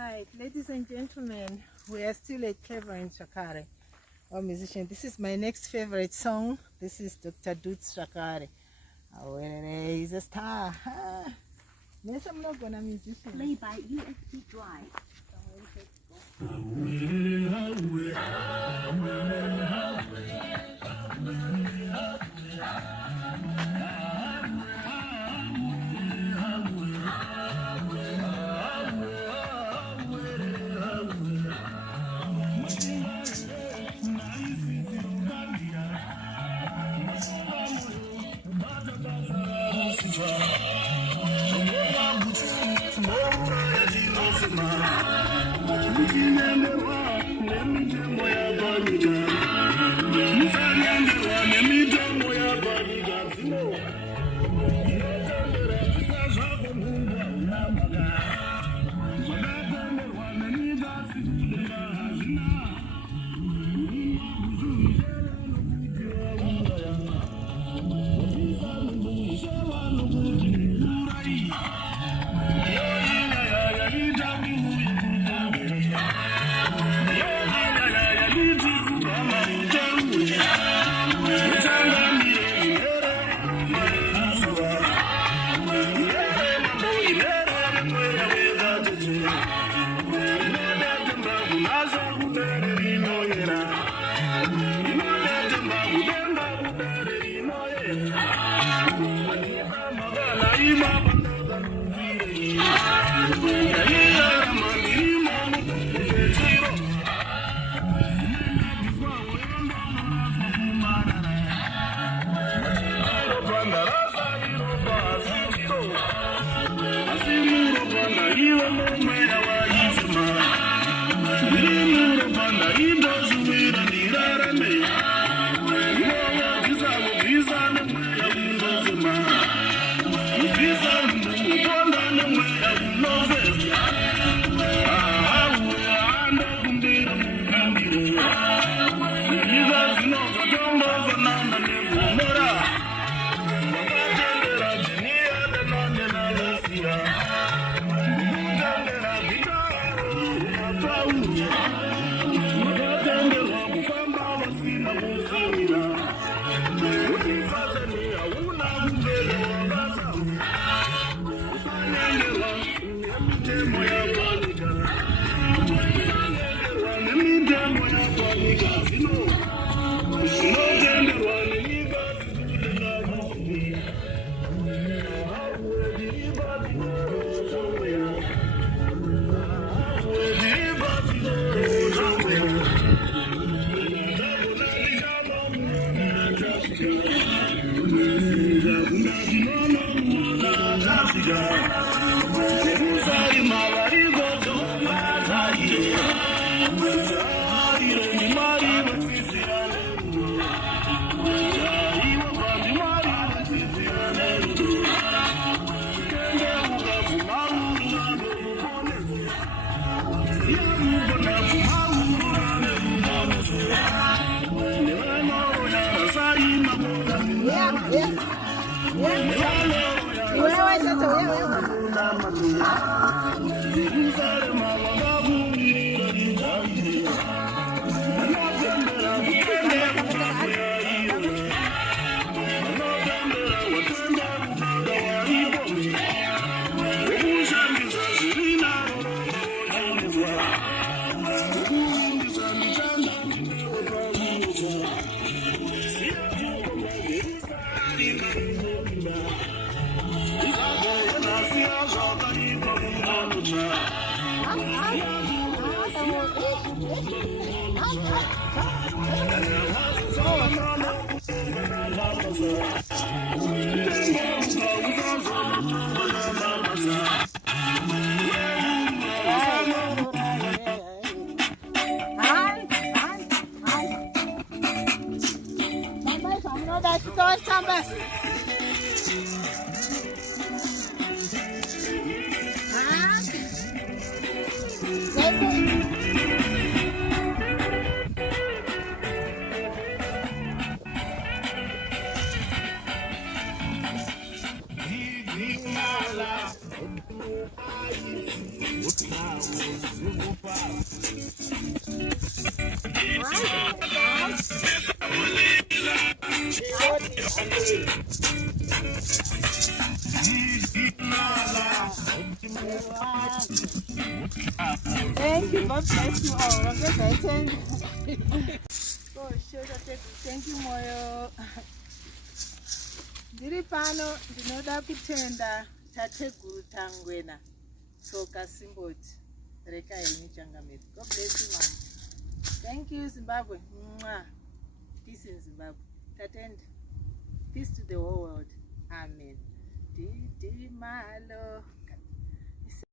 Right, ladies and gentlemen, we are still at Clever in Shakare, our musician. This is my next favorite song. This is Dr. Dutz Shakare. He's a star. Yes, I'm not gonna musician. Play by USB drive. Thank you. God bless you all. Thank you. Oh, sure. Thank you, Moyo. Ndiri pano ndinoda kutenda tateguru Tangwena tsoka simboti reka henyu changamire. God bless you, mama. Thank you, Zimbabwe. Mwah. Peace in Zimbabwe. Tatenda. Peace to the whole world. Amen. Didi malo.